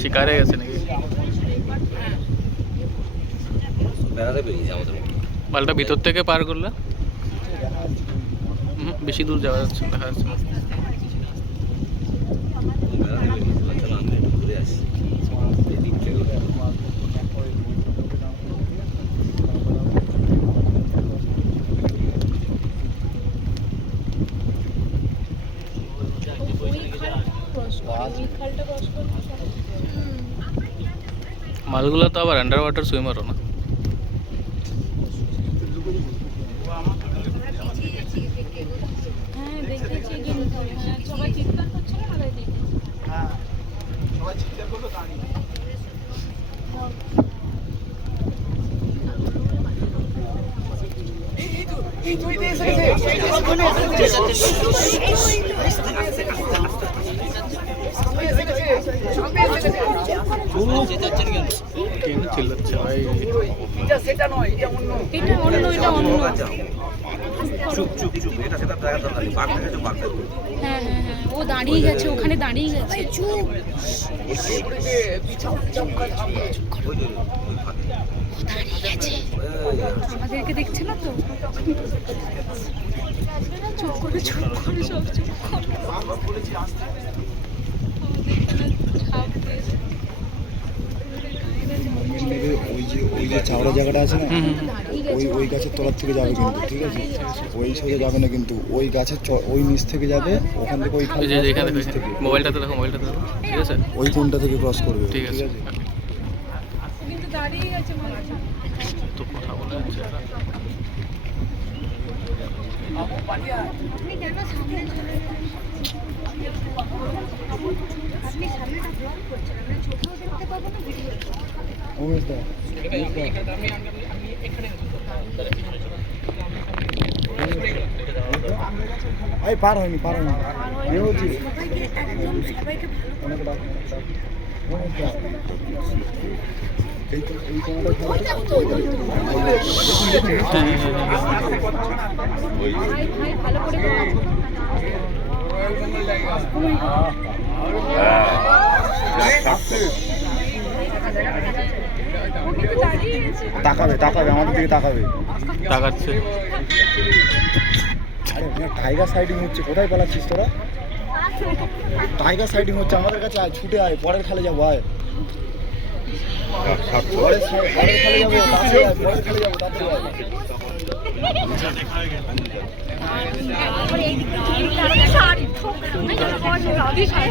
শিকারে গেছে নাকি? মালটা ভিতর থেকে পার করলে বেশি দূর যাওয়া যাচ্ছে দেখা যাচ্ছে না। মালগুলো তো আবার আন্ডার ওয়াটার সুইমারও না। চিল্লাচ্ছে ভাই। ও দাঁড়িয়ে গেছে, ওখানে দাঁড়িয়ে গেছে। চুপ, দাঁড়িয়ে গেছে, আমাদেরকে দেখছে না তো। চুপ করে চুপ করে সব চুপ করে। ওই যে চাওড়া জায়গাটা আছে না, ওই গাছের তলার থেকে যাবে কিন্তু, ঠিক আছে? ওই সোজা যাবে না কিন্তু, ওই গাছের ওই নিচ থেকে যাবে, ওখান থেকে ওই নিচ থেকে। মোবাইলটাতে দেখো, মোবাইলটাতে দেখো, ঠিক আছে? ওই কোনটা থেকে ক্রস করবে, ঠিক আছে? কিন্তু দাঁড়িয়ে গেছে তো কথা বলা হচ্ছে। আপনি কেন সামনে চলে আপনি সামনেটা ব্লক করছেন, আমরা চোখেও দেখতে পাবো না, ভিডিও। পার হয়নি বলছি। সবাইকে ভালো তাকাবে আমাদের দিকে তাকাবে। তাকাচ্ছে। টাইগার সাইডিং হচ্ছে, কোথায় পালাচ্ছিস তোরা? টাইগার সাইডিং হচ্ছে আমাদের কাছে, আয় ছুটে আয়, পরের খালে যাবো, আয় পরের খালে যাবো, পরের খালে যাবো, তাড়াতাড়ি আয়।